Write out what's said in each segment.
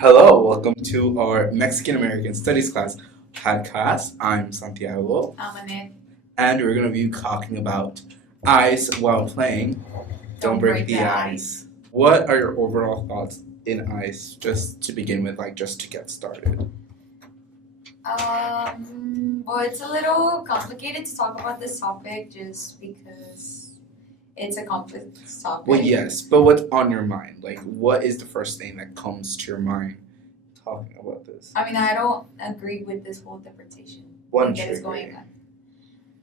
Hello, welcome to our Mexican American Studies class podcast. I'm Santiago, and we're going to be talking about ice while playing. Don't break the ice. What are your overall thoughts in ice, just to begin with, just to get started? Well, it's a little complicated to talk about this topic just because it's a complex topic. Well, yes, but what's on your mind? What is the first thing that comes to your mind talking about this? I mean, I don't agree with this whole interpretation that is going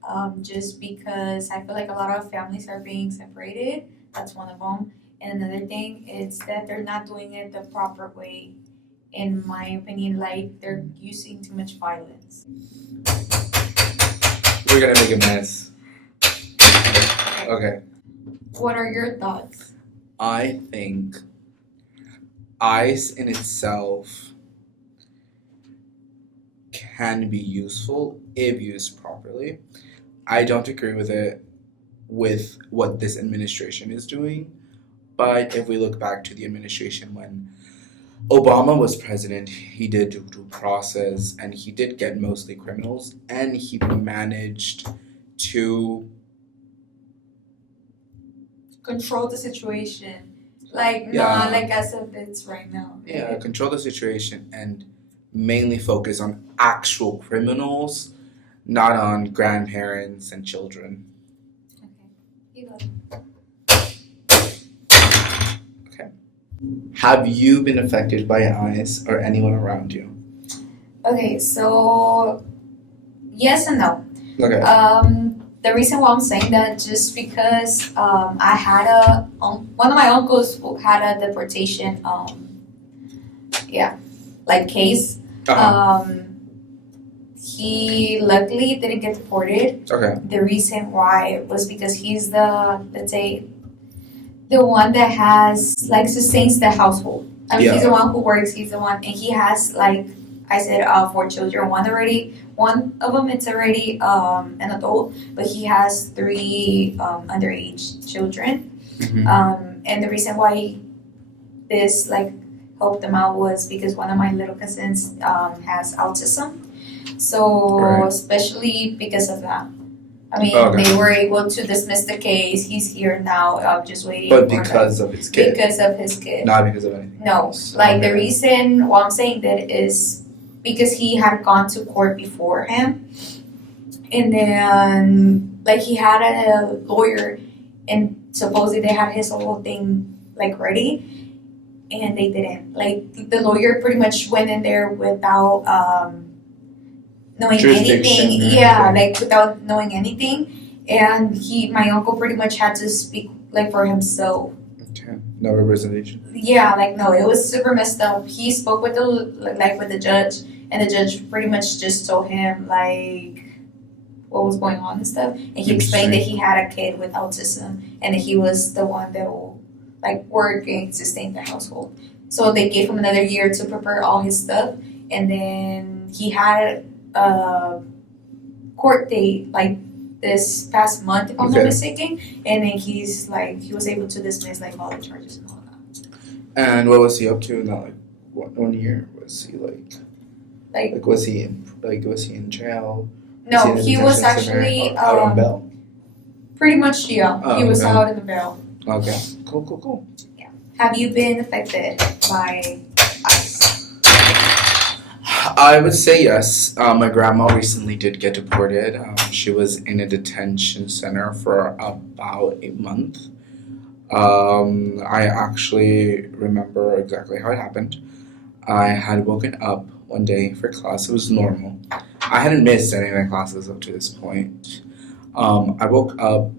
on. Just because I feel like a lot of families are being separated. That's one of them. And another thing is that they're not doing it the proper way. In my opinion, they're using too much violence. We're gonna make a mess. Okay. What are your thoughts? I think ice in itself can be useful if used properly. I don't agree with it with what this administration is doing, but if we look back to the administration when Obama was president, he did due process and he did get mostly criminals and he managed to control the situation. Not as if it's right now. Right? Yeah, control the situation and mainly focus on actual criminals, not on grandparents and children. Okay, you got it. Okay. Have you been affected by ice or anyone around you? Okay, so yes and no. Okay. The reason why I'm saying that just because I had one of my uncles who had a deportation case. He luckily didn't get deported. Okay. The reason why was because he's the one that has sustains the household. I mean, he's the one who works. He's the one, and he has I said 4 children. One of them it's already an adult, but he has 3 underage children. Mm-hmm. And the reason why this helped them out was because one of my little cousins has autism. So right. Especially because of that. I mean, Okay. They were able to dismiss the case. He's here now. I'm just waiting. But because of his kid. Because of his kid. Not because of anything. No, else. The reason why I'm saying that is because he had gone to court before him, and then he had a lawyer, and supposedly they had his whole thing ready, and they didn't. The lawyer pretty much went in there without knowing anything. Yeah, without knowing anything, and my uncle pretty much had to speak for himself. Okay. No representation. Yeah, no, it was super messed up. He spoke with the judge, and the judge pretty much just told him what was going on and stuff. And he explained that he had a kid with autism, and that he was the one that will work and sustain the household. So they gave him another year to prepare all his stuff, and then he had a court date this past month, if I'm not mistaken, and then he was able to dismiss all the charges and all that. And what was he up to in that 1 year? Was he was he in jail? No, he was actually out on bail. Pretty much, yeah. Oh, he was okay. out in the bail. Okay. Cool. Yeah. Have you been affected by ice? I would say yes. My grandma recently did get deported. She was in a detention center for about a month. I actually remember exactly how it happened. I had woken up one day for class. It was normal. I hadn't missed any of my classes up to this point. I woke up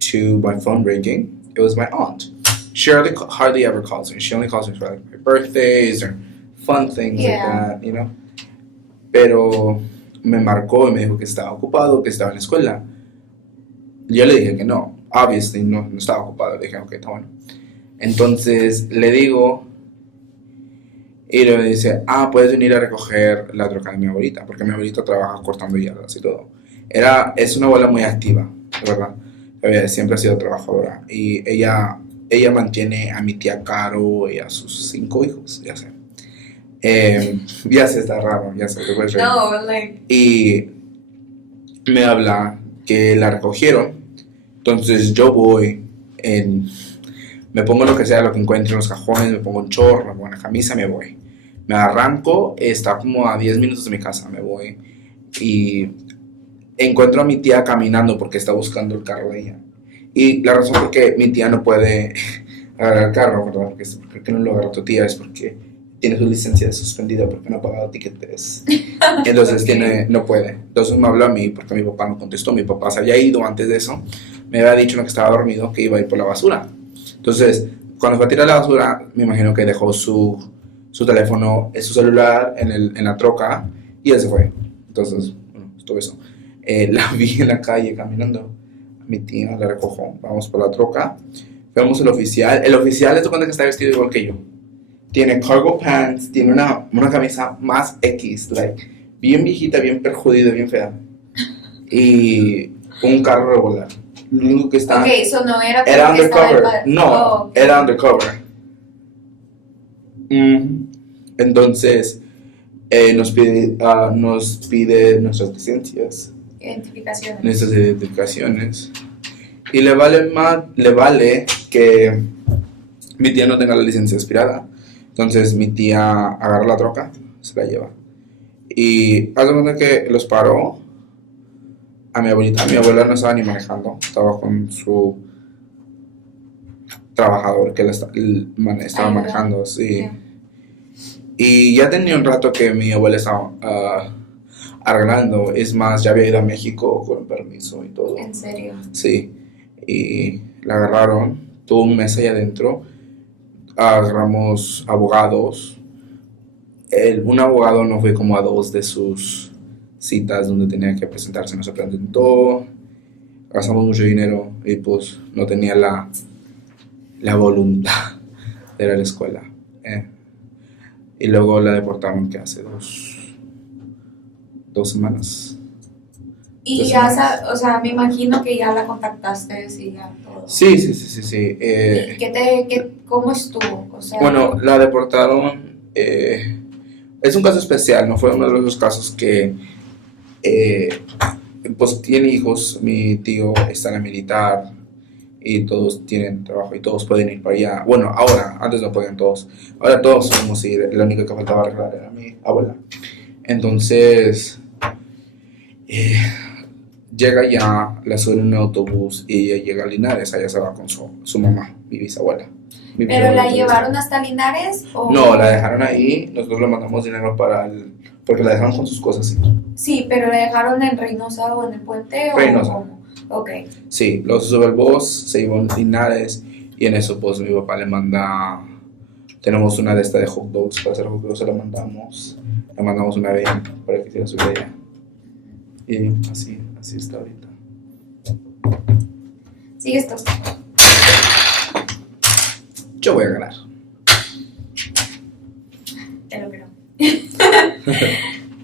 to my phone ringing. It was my aunt. She hardly ever calls me. She only calls me for my birthdays or fun things like that, you know. Pero me marcó y me dijo que estaba ocupado, que estaba en la escuela. Yo le dije que no. Obviously no estaba ocupado. Le dije, ok, está bueno. Entonces le digo y le dice, puedes venir a recoger la troca de mi abuelita, porque mi abuelita trabaja cortando yardas y todo. Es una abuela muy activa, de verdad. Siempre ha sido trabajadora y ella ella mantiene a mi tía Caro y a sus 5 hijos, ya sé. Ya sé, está raro, ya sé, te puedes reír. No, like. Y me habla que la recogieron. Entonces yo voy, me pongo lo que sea, lo que encuentre en los cajones, me pongo un short, me pongo una camisa, me voy. Me arranco, está como a 10 minutos de mi casa, me voy. Y encuentro a mi tía caminando porque está buscando el carro de ella. Y la razón por que mi tía no puede agarrar el carro, ¿verdad? Porque no lo agarra tu tía, es porque tiene su licencia suspendida porque no ha pagado tiquetes. Entonces Okay. no puede. Entonces me habló a mí porque mi papá no contestó. Mi papá se había ido antes de eso. Me había dicho que estaba dormido que iba a ir por la basura. Entonces, cuando fue a tirar la basura, me imagino que dejó su teléfono, su celular en la troca y él se fue. Entonces, bueno, todo eso. La vi en la calle caminando. Mi tía la recojo. Vamos por la troca. Vemos el oficial. El oficial es cuenta que está vestido igual que yo. Tiene cargo pants, tiene una camisa más X, like, bien viejita, bien perjudida, bien fea. Y un carro regular. Lo único que está. Ok, eso no era Era porque estaba undercover. No, Oh, okay. era undercover. Entonces, nos pide nuestras licencias, Identificaciones. nuestras identificaciones. Y le vale que mi tía no tenga la licencia expirada. Entonces mi tía agarra la troca, se la lleva. Y hace cuenta que los paró a mi abuelita. Mi abuela no estaba ni manejando, estaba con su trabajador que estaba manejando, sí. Yeah. Y ya tenía un rato que mi abuela estaba arreglando. Es más, ya había ido a México con permiso y todo. ¿En serio? Sí. Y la agarraron, tuvo un mes ahí adentro. Agarramos abogados. Un abogado no fue como a 2 de sus citas donde tenía que presentarse, no se presentó. Gastamos mucho dinero y pues no tenía la voluntad de ir a la escuela. Y luego la deportaron que hace 2 semanas. Y ya, o sea, me imagino que ya la contactaste y ya todo. Sí. ¿Y cómo estuvo? O sea, bueno, la deportaron. Es un caso especial, no fue uno de los casos que pues tiene hijos. Mi tío está en la militar y todos tienen trabajo y todos pueden ir para allá. Bueno, ahora, antes no podían todos. Ahora todos podemos ir. La única que faltaba arreglar era mi abuela. Entonces, llega ya, la suben en un autobús y ella llega a Linares. Allá se va con su mamá, mi bisabuela. ¿Pero la llevaron hasta Linares? ¿O? No, la dejaron ahí. Nosotros le mandamos dinero porque la dejaron con sus cosas. Sí, sí, pero la dejaron en Reynosa o en el puente. Reynosa. ¿O cómo? Ok. Sí, luego se sube el bus, se iba a Linares y en eso pues mi papá le manda. Tenemos una de estas de hot dogs para hacer hot dogs, se la mandamos. Le mandamos una vez para que hiciera su idea. Y así está ahorita. Sigue esto. Yo voy a ganar. Te lo creo.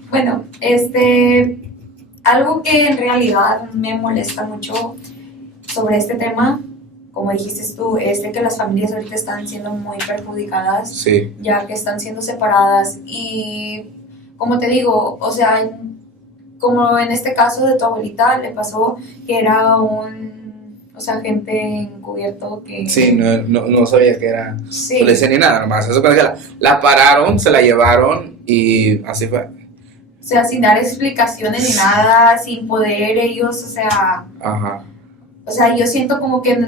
Bueno, algo que en realidad me molesta mucho sobre este tema, como dijiste tú, es de que las familias ahorita están siendo muy perjudicadas, sí, ya que están siendo separadas y, como te digo, o sea, como en este caso de tu abuelita le pasó que era gente encubierto que... Sí, no sabía que era sí. policía ni nada, nomás. Eso cuando la pararon, se la llevaron y así fue. O sea, sin dar explicaciones ni nada, sin poder ellos, o sea... Ajá. O sea, yo siento como que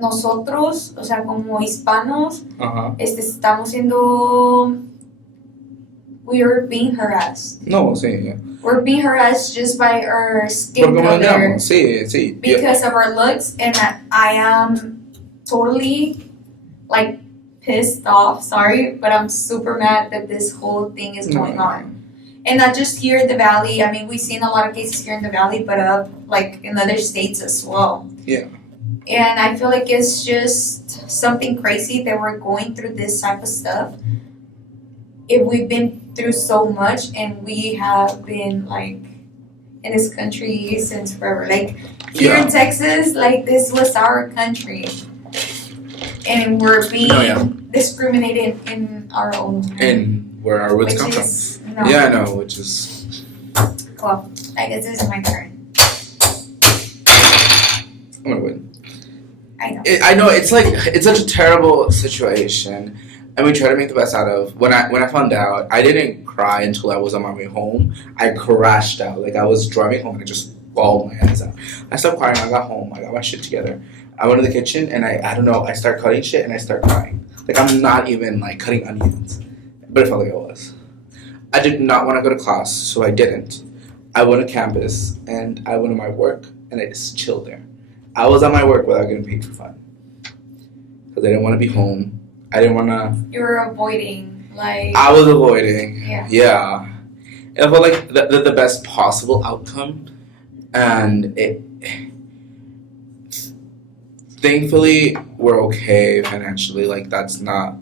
nosotros, o sea, como hispanos, ajá, estamos siendo... We are being harassed. No, sí. Yeah. We're being harassed just by our skin color. Sí. Because of our looks, and I am totally, like, pissed off, sorry, but I'm super mad that this whole thing is going on. And not just here in the Valley. I mean, we've seen a lot of cases here in the Valley, but like in other states as well. Yeah. And I feel like it's just something crazy that we're going through this type of stuff. If we've been through so much and we have been like in this country since forever. Like here in Texas, like this was our country. and we're being discriminated in our own home. And where our roots come from. No. Yeah, I know, which is. Well, I guess this is my turn. I'm gonna win. I know. It's like it's such a terrible situation, and we try to make the best out of. When I found out, I didn't cry until I was on my way home. I crashed out. Like I was driving home and I just bawled my eyes out. I stopped crying. I got home. I got my shit together. I went to the kitchen and I don't know. I start cutting shit and I start crying. Like I'm not even like cutting onions, but it felt like I was. I did not want to go to class, so I didn't. I went to campus and I went to my work and I just chilled there. I was at my work without getting paid for fun. Because I didn't want to be home. I didn't want to... You were avoiding, like... I was avoiding. Yeah. Yeah. It felt like the best possible outcome. And it... Thankfully, we're okay financially. Like, that's not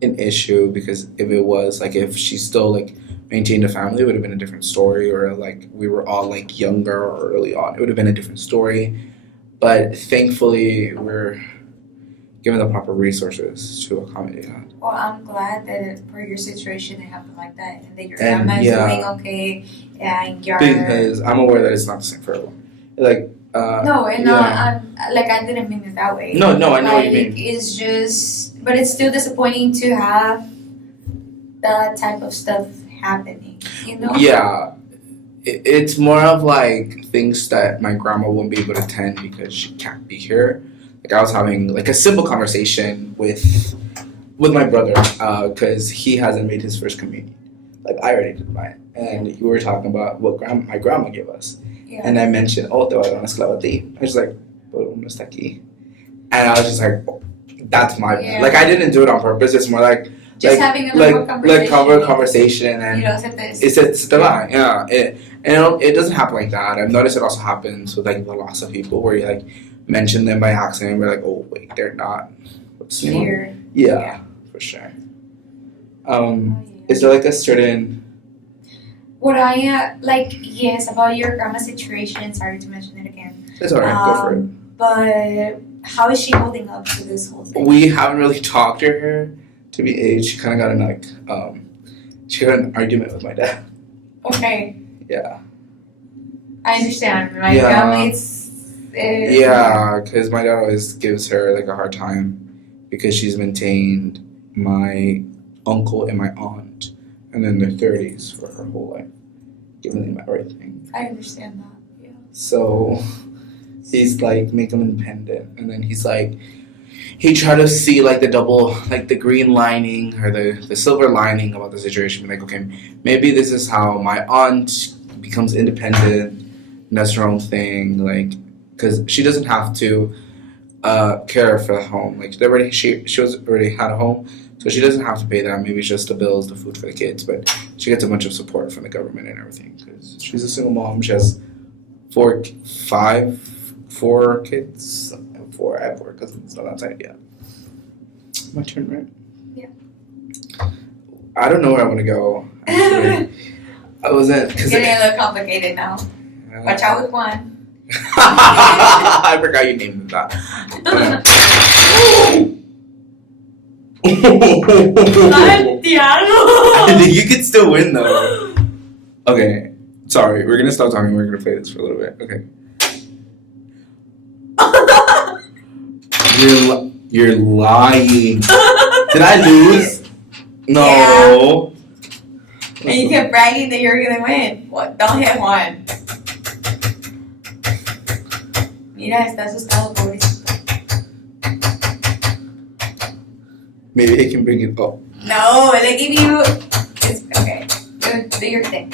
an issue. Because if it was, like, if she still, like, maintained a family, it would have been a different story. Or, like, we were all, like, younger or early on. It would have been a different story. But thankfully, we're given the proper resources to accommodate that. Well, I'm glad that for your situation it happened like that, and that your grandma's doing okay, and you're... Because I'm aware that it's not the same for everyone. Like, no, and I didn't mean it that way. No, I know what you mean. It's just, but it's still disappointing to have that type of stuff happening, you know? Yeah. It's more of like things that my grandma won't be able to attend because she can't be here. Like I was having like a simple conversation with my brother because he hasn't made his first communion. Like I already did mine, and you were talking about what my grandma gave us, and I mentioned, oh, te voy a dar una esclava a ti. I was like, pero no está aquí, and I was just like, oh, that's my like I didn't do it on purpose. It's more like. Just having a conversation and it's the line, yeah. It doesn't happen like that. I've noticed it also happens with like the loss of people where you like mention them by accident and we're like, oh wait, they're not here. Yeah, for sure. Is there like a certain what I like? Yes, about your grandma's situation. Sorry to mention it again. It's alright, go for it. But how is she holding up to this whole thing? We haven't really talked to her. To be aged, she kind of got in like, she got an argument with my dad. Okay. Yeah. I understand. My family's... Yeah, because my dad always gives her like a hard time because she's maintained my uncle and my aunt and in their 30s for her whole life, giving them everything. I understand that, yeah. So he's like, make them independent. And then he's like, he tried to see like the double, like the green lining or the silver lining about the situation. Like, okay, maybe this is how my aunt becomes independent and does her own thing. Like, because she doesn't have to care for the home. Like, she was already had a home, so she doesn't have to pay that. Maybe it's just the bills, the food for the kids. But she gets a bunch of support from the government and everything because she's a single mom. She has four kids. I have 4 cousins on that side, yeah. My turn, right? Yeah. I don't know where I want to go. I wasn't... It's getting a little complicated now. Watch out with one. I forgot you named that. I think you could still win, though. Okay. Sorry, we're going to stop talking. We're going to play this for a little bit. Okay. You're lying. Did I lose? No. Yeah. And you kept bragging that you're gonna win. What? Don't hit one. Mira, está asustado, pobrecito. Maybe I can bring it up. No, they give you. It's okay. Do your thing.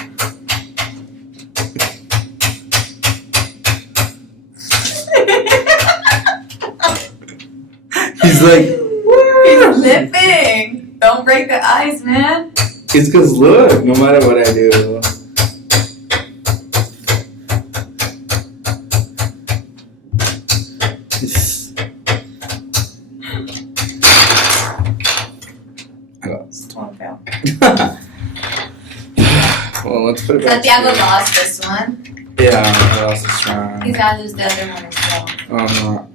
He's like, he's lipping. Don't break the ice, man. It's because look, no matter what I do. I lost. One fail. Well, let's put it back. Santiago lost this one. Yeah, I lost this round. He's gotta lose the other one as well.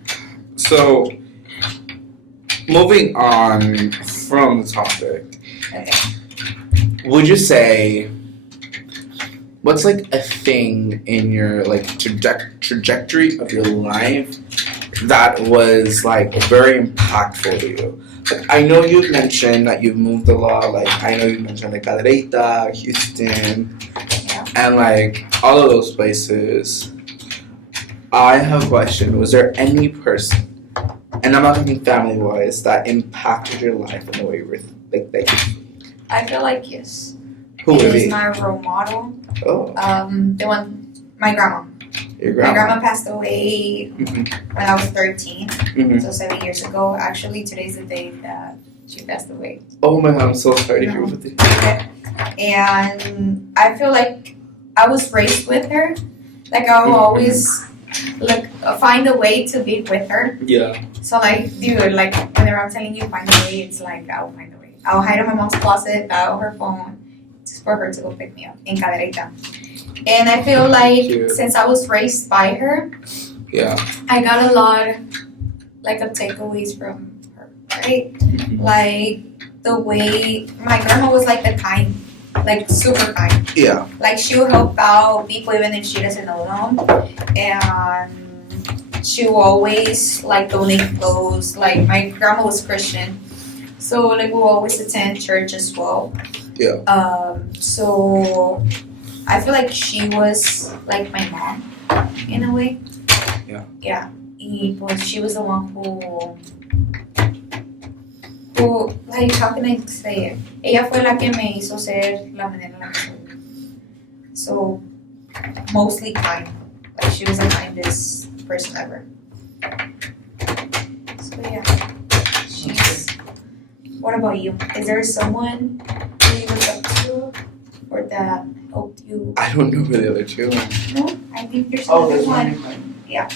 So, moving on from the topic, Okay. would you say what's like a thing in your like trajectory of your life that was like very impactful to you? Like, I know you've mentioned that you've moved a lot. Like I know you mentioned like Cadereyta, Houston, Yeah. and like all of those places. I have a question. Was there any person, and I'm not talking family wise, that impacted your life in the way you were like I feel like yes. who would It it is be? my role model. Oh, The one, my grandma. your My grandma. grandma passed away Mhm. when I was 13, Mhm. so 7 years ago. Actually, today's the day that she passed away. Oh my God, I'm so sorry to hear with you. And I feel like I was raised with her. Like I will always like find a way to be with her. Yeah. So like, dude, like whenever I'm telling you find a way, it's like I'll find a way. I'll hide in my mom's closet, dial her phone, just for her to go pick me up in Cadereyta. And I feel like Cute. since I was raised by her, Yeah. I got a lot like of takeaways from her, right? Like the way my grandma was like the kind, like super kind. Yeah. Like she will help out people even if she doesn't know them, and she will always like donate clothes. Like my grandma was Christian, so like we'll always attend church as well. Yeah. So I feel like she was like my mom in a way. Yeah. Yeah. Y pues she was the one who like how can I say it? Ella fue la que me hizo ser la manera en la que soy. So mostly kind. Like she was the kindest person ever. So yeah. She's what about you? Is there someone who you look up to or that helped you? I don't know who the other two are. No? I think there's Oh, another there's one. one. Yeah.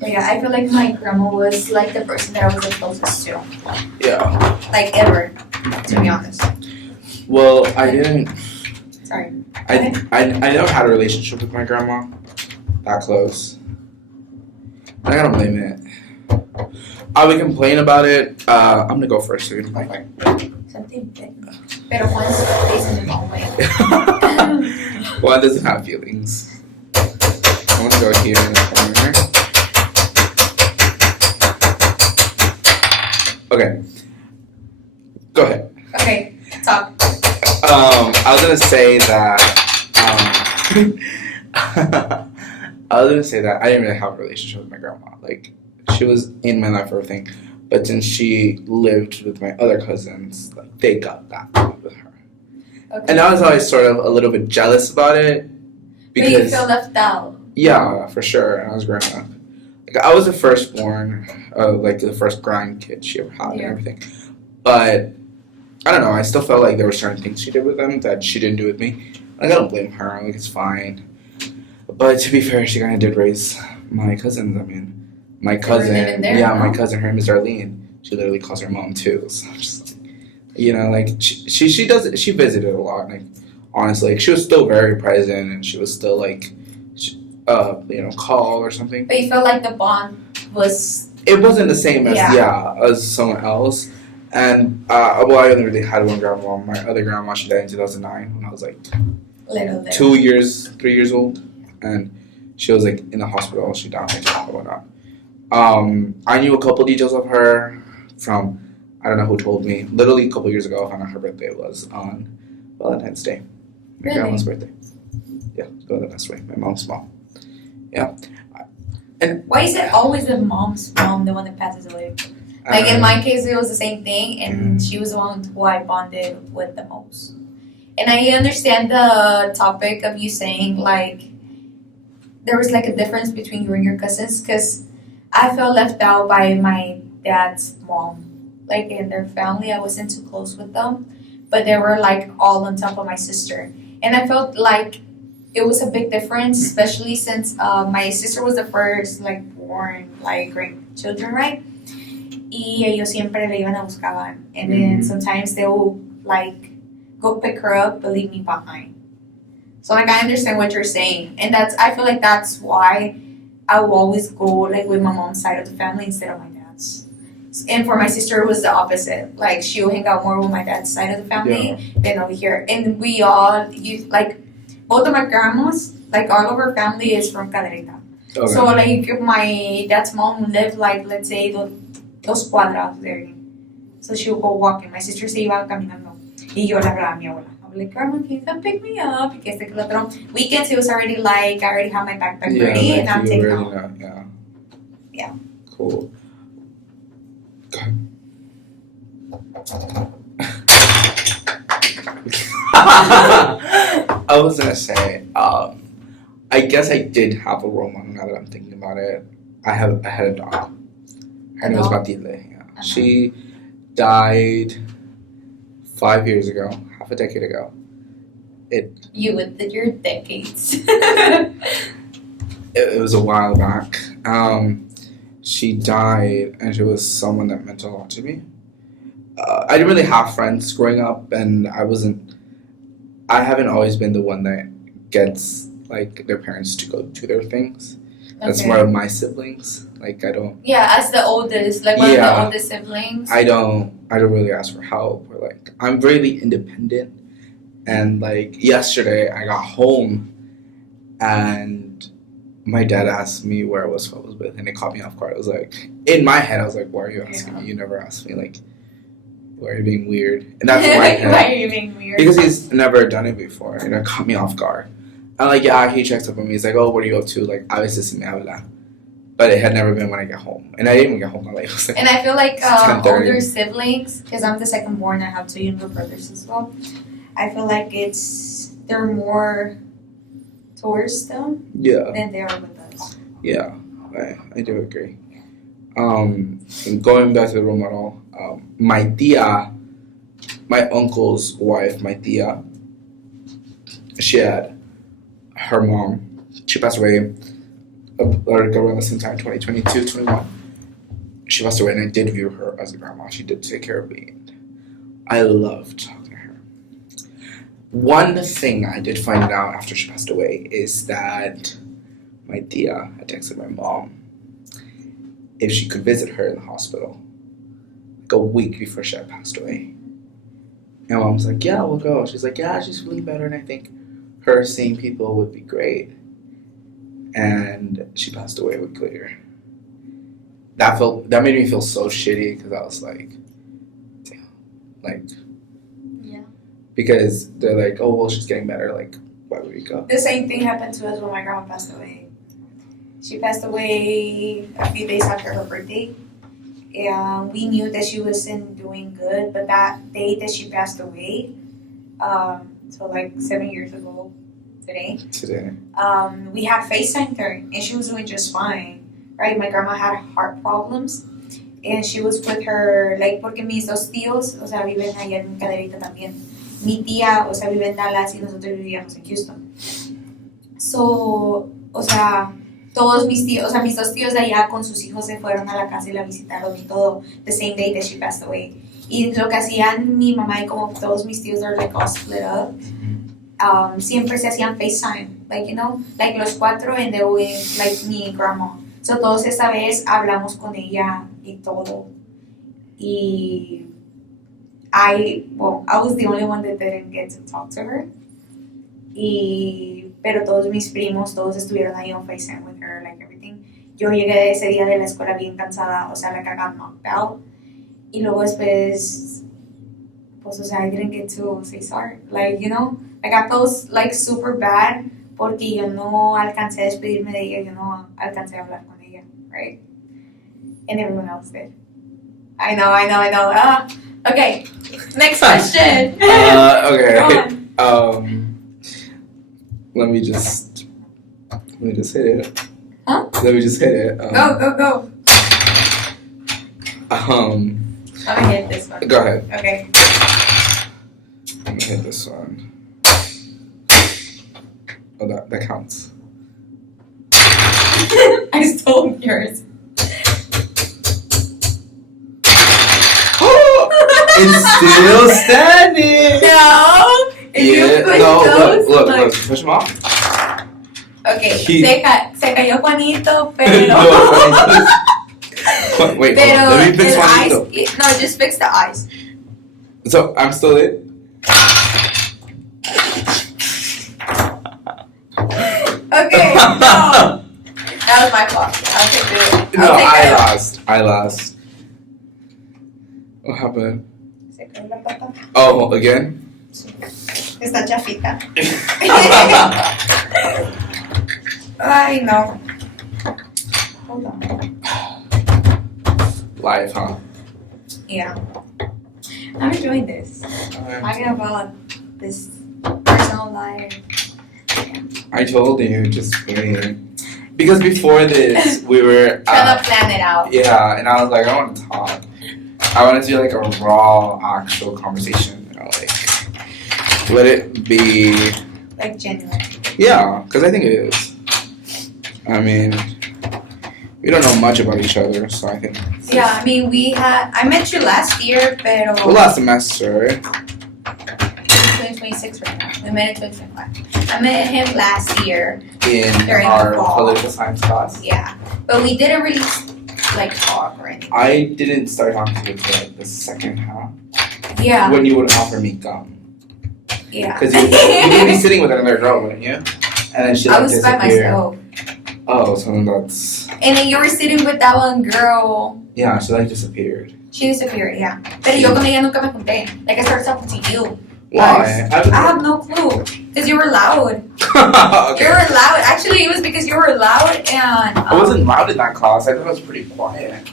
But yeah, I feel like my grandma was like the person that I was the closest to. Yeah. Like ever, to be honest. Well, I didn't. Sorry. I never had a relationship with my grandma that close. I don't blame it. I would complain about it. I'm gonna go first, dude. Something big. Pero Juan's facing the wrong way. One doesn't have feelings. I'm gonna go here in the corner. Okay. Go ahead. Okay, talk. I was gonna say that. I was gonna say that I didn't really have a relationship with my grandma. Like, she was in my life for everything, but since she lived with my other cousins, like they got that bond with her, Okay. and I was always sort of a little bit jealous about it But you because feel left out. yeah, for sure. And I was growing up. Like I was the firstborn, like the first grandkid she ever had and Yeah. everything, but. I don't know. I still felt like there were certain things she did with them that she didn't do with me. Like I don't blame her. Like it's fine. But to be fair, she kind of did raise my cousins. I mean, my cousin. living there, Yeah, my no? cousin. Her name is Arlene. She literally calls her mom too. So I'm just like, you know, like she does. She visited a lot. Like honestly, like, she was still very present, and she was still like, call or something. But you felt like the bond was It wasn't the same as Yeah. as someone else. And well, I only really had one grandma. My other grandma, she died in 2009 when I was like little there. 3 years old, and she was like in the hospital. She died and whatnot. I knew a couple details of her from I don't know who told me. Literally a couple years ago, I found out her birthday was on Valentine's Day. My Really? grandma's birthday. Yeah, go the best way. My mom's mom. Yeah. Why is it always the mom's mom the one that passes away? Like in my case, it was the same thing, and she was the one who I bonded with the most. And I understand the topic of you saying like there was like a difference between you and your cousins, because I felt left out by my dad's mom. Like in their family, I wasn't too close with them, but they were like all on top of my sister, and I felt like it was a big difference, especially since my sister was the first like born like grandchildren, right? Y ellos siempre le iban a buscar, and then sometimes they will like go pick her up but leave me behind. So like I understand what you're saying, and I feel like that's why I will always go like with my mom's side of the family instead of my dad's. And for my sister, it was the opposite. Like she'll hang out more with my dad's side of the family than over here. And we all use like both of my grandmas, like all of her family is from Cadereyta. Okay. So like my dad's mom lived like let's say dos cuadras there. So she would go walking. My sister se iba caminando. Y yo le hablaba a mi abuela. I'm like, Grandma, can you come pick me up? Because the otro weekends it was already like I already have my backpack ready like and I'm taking off. Yeah. Cool. God. I was gonna say, I guess I did have a role model now that I'm thinking about it. I had a dog. Her name was Matilde. Yeah. Uh-huh. She died 5 years ago, half a decade ago. You with your decades. It was a while back. She died, and she was someone that meant a lot to me. I didn't really have friends growing up, and I haven't always been the one that gets like their parents to go do their things. That's more of my siblings. Like I don't. Yeah, as the oldest, like one of the oldest siblings. I don't really ask for help, or like I'm really independent. And like yesterday, I got home, and my dad asked me who I was with, and it caught me off guard. I was like, in my head, I was like, "Why are you asking me? You never asked me. Like, why are you being weird?" And that's my head. Why are you being weird? Because he's never done it before, and it caught me off guard. I'm like, yeah, he checks up on me. He's like, oh, what are you up to? Like, a veces si me habla. But it had never been when I get home. And I didn't even get home. Like, and I feel like older siblings, because I'm the second born, I have 2 younger brothers as well. I feel like they're more towards them than they are with us. Yeah, I do agree. And going back to the role model, my tia, my uncle's wife, my tia, she had her mom. She passed away around the same time, 2022, 21. She passed away, and I did view her as a grandma. She did take care of me. I loved talking to her. One thing I did find out after she passed away is that my tia had texted my mom if she could visit her in the hospital, like a week before she had passed away. And mom was like, yeah, we'll go. She's like, yeah, she's feeling better, and I think her seeing people would be great. And she passed away a week later. That made me feel so shitty because I was like, damn, like, yeah. Because they're like, oh well, she's getting better. Like, why would we go? The same thing happened to us when my grandma passed away. She passed away a few days after her birthday. And we knew that she wasn't doing good, but that day that she passed away, so like 7 years ago today, we had FaceTimed her, and she was doing just fine, right? My grandma had heart problems, and she was with her, like, porque mis dos tíos, o sea, viven allá en Cadereyta también. Mi tía, o sea, vive en Dallas y nosotros vivíamos en Houston. So, o sea, todos mis tíos, o sea, mis dos tíos de allá con sus hijos se fueron a la casa y la visitaron y todo, the same day that she passed away. Y lo que hacían mi mamá y como todos mis tíos are like all split up, siempre se hacían FaceTime, like, you know, like los cuatro and they were like mi grandma. So todos esa vez hablamos con ella y todo. Y I was the only one that didn't get to talk to her. Pero todos mis primos, todos estuvieron ahí on FaceTime with her, like everything. Yo llegué ese día de la escuela bien cansada, o sea, like I got knocked out. Y luego después, pues, o sea, I didn't get to say sorry. Like, you know, like I felt like super bad porque yo no alcancé a despedirme de ella, yo no alcancé a hablar con ella, right? And everyone else did. I know. Okay, next question. Okay. Let me just hit it. Huh? Let me just hit it. Go. Let me hit this one. Go ahead. Okay. I'm gonna hit this one. Oh, that counts. I stole yours. It's still standing. No. If you put those, look. Push them off. Okay, se cayó Juanito, pero... Wait, pero let me fix el Juanito. eyes, no, just fix the eyes. So, I'm still in? Okay, no. That was my fault. I'll take it. No, I lost. What happened? Se cayó la pata. Oh, again? Está chafita. Ay, no. Hold on. Live, huh? Yeah. I'm enjoying this. Okay. Talking about this personal life. I told you, just wait. Because before this, we were... Trying to plan it out. Yeah, and I was like, I want to talk. I want to do like a raw, actual conversation. You know, like, let it be... Like genuine. Yeah, because I think it is. I mean, we don't know much about each other, so I think... Yeah, I mean, I met you last year, pero... Well, last semester, right? 2026 right now. We met in 2025. I met him last year. In During our the fall. political science class. Yeah. But we didn't really, like, talk or anything. I didn't start talking to you until like the second half. Yeah. When you would offer me gum. Yeah. Because you would be sitting with another girl, wouldn't you? And then she I like was by disappeared. myself. Oh, so that's... And then you were sitting with that one girl. Yeah, she like disappeared. She disappeared, yeah. Pero yo con ella nunca me junté. Like, I started talking to you. Why? I have no clue. Because you were loud. Okay. You were loud. Actually, it was because you were loud and... I wasn't loud in that class. I thought I was pretty quiet.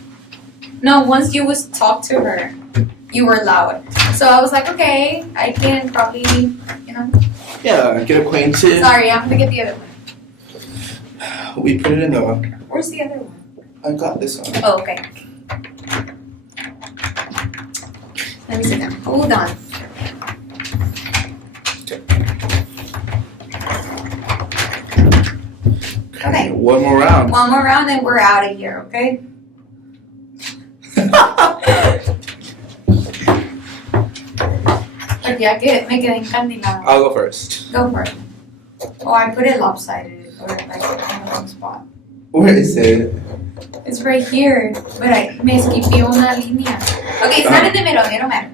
No, once you was talk to her, you were loud. So I was like, okay, I can probably, you know. Yeah, get acquainted. Sorry, I'm gonna get the other one. We put it in the... Where's the other one? I got this one. Oh, okay. Let me sit down. Hold on. Okay. One more round. One more round and we're out of here, okay? Porque ya que me quedé encandilada. I'll go first. Go for it. Oh, I put it lopsided or like in the wrong spot. Where is it? It's right here, but me esquipió una línea. Okay, it's not in the middle, it don't matter.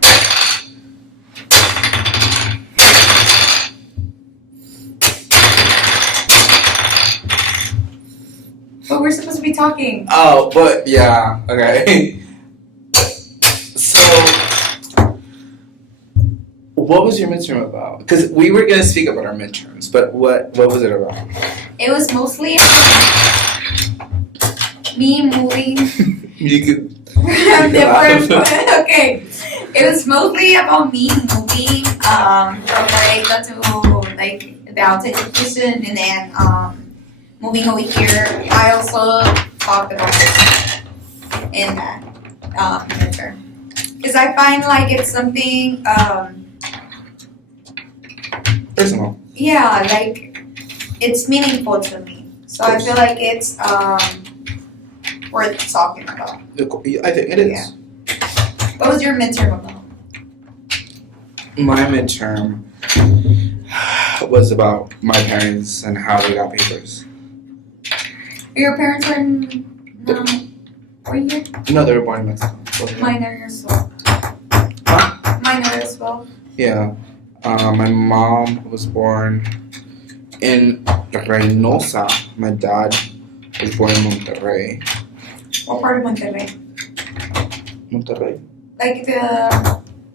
But we're supposed to be talking. Oh, but yeah, okay. So, what was your midterm about? Because we were gonna speak about our midterms, but what was it about? It was mostly me moving. You could. Different. Okay. It was mostly about me moving from Florida to like the outside education and then moving over here. I also talked about it in that midterm. Because I find like it's something Personal. yeah, like it's meaningful to me. So I feel like it's worth talking about. I think it is. Yeah. What was your midterm about? My midterm was about my parents and how they got papers. Your parents were were you here? No, they were born in Mexico. Both of them. Mine are as well. Huh? Mine are as well. Yeah. My mom was born in Reynosa. My dad was born in Monterrey. What part of Monterrey? Monterrey? Like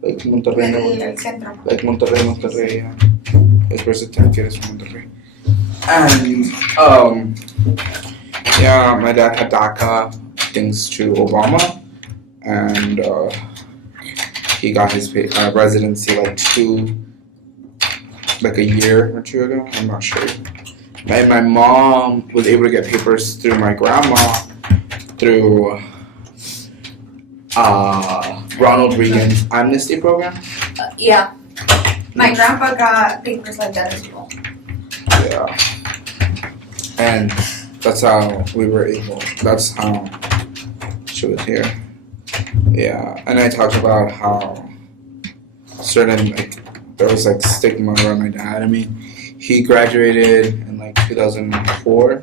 Like Monterrey, el centro. Like Monterrey, yeah. Es por eso te quieres from Monterrey. And, yeah, my dad had DACA thanks to Obama. And, he got his residency like a year or two ago. I'm not sure. And my mom was able to get papers through my grandma through Ronald Reagan's amnesty program. Yeah. My grandpa got papers like that as well. Yeah. And that's how we were able, that's how she was here. Yeah. And I talked about how certain, there was stigma around my dad. I mean, He graduated in like 2004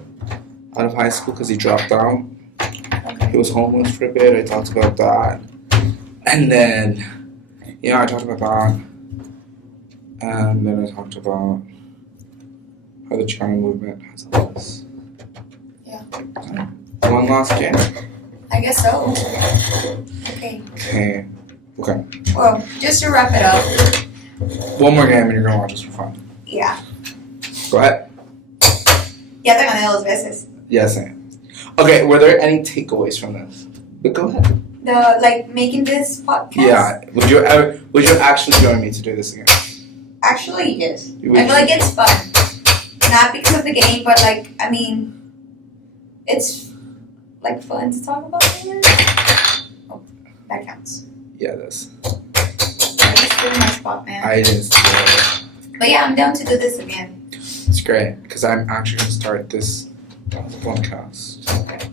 out of high school because he dropped out. Okay. He was homeless for a bit. I talked about that. And then, I talked about that. And then I talked about how the China movement has helped us. Yeah. One last game. I guess so. Okay. Okay. Well, just to wrap it up. One more game and you're gonna watch us for fun. Yeah. Go ahead. Ya te gané 2 veces. Yeah, same. Okay, were there any takeaways from this? But go ahead. Making this podcast? Yeah. Would you actually join me to do this again? Actually, yes. I feel like it's fun. Not because of the game, but it's like fun to talk about it. Oh, that counts. Yeah, it does. I just threw my spot, man. I just. But yeah, I'm down to do this again. It's great because I'm actually gonna start this podcast. Okay.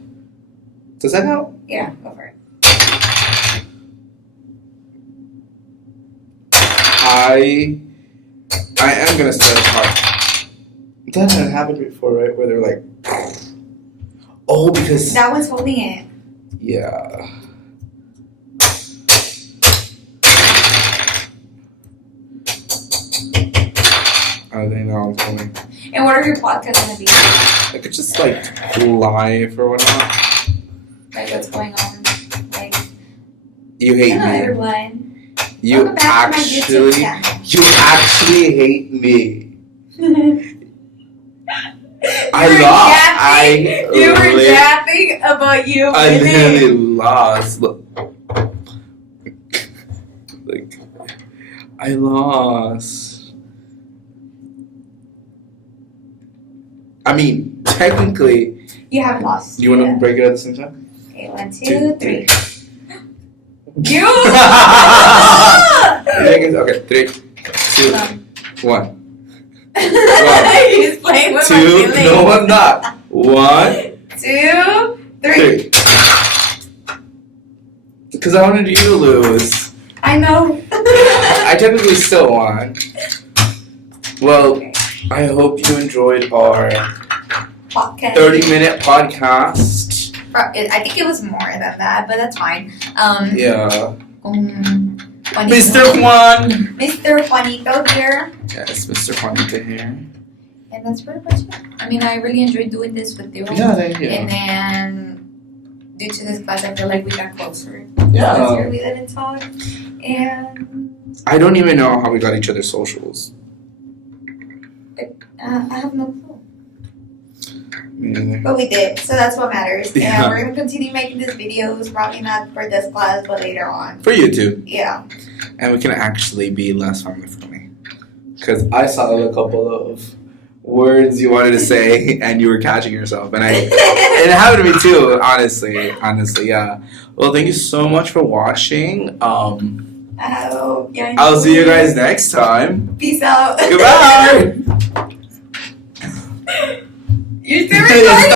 Does that help? Yeah, go for it. I am gonna start a podcast. That had happened before, right? Where they're like, oh, because that one's holding it. Yeah. I think that one's holding. And what are your podcasts gonna be? Like it's just like live or whatnot. Like what's going on? Like you hate hello me. Everyone. You Welcome back to my YouTube channel. You actually hate me. You were yapping about you. I literally lost. Look. Like, I lost. I mean, technically. You have lost. Do you want to break it at the same time? Okay, 1, 2, 3. You. Okay, 3, 2, 1. He's playing with my feelings. No, I'm not. 1, 2, 3. Because I wanted you to lose. I know. I technically still won. Well, I hope you enjoyed our Podcast. 30-minute podcast. I think it was more than that, but that's fine. Yeah. Juanito. Mr. Juan. Mr. Juanito here. Yes, Mr. Juanito here. And that's pretty much it. I mean, I really enjoyed doing this with you. Yeah, thank you. And then, due to this class, I feel like we got closer. Yeah. Last year we didn't talk. And I don't even know how we got each other's socials. I have no clue. Me neither. But we did, so that's what matters. Yeah. And we're going to continue making these videos, probably not for this class, but later on. For YouTube. Yeah. And we can actually be less family friendly. Because I saw a couple of words you wanted to say and you were catching yourself. And it happened to me too, honestly, yeah. Well, thank you so much for watching. I'll see you guys next time. Peace out. Goodbye. You're still recording?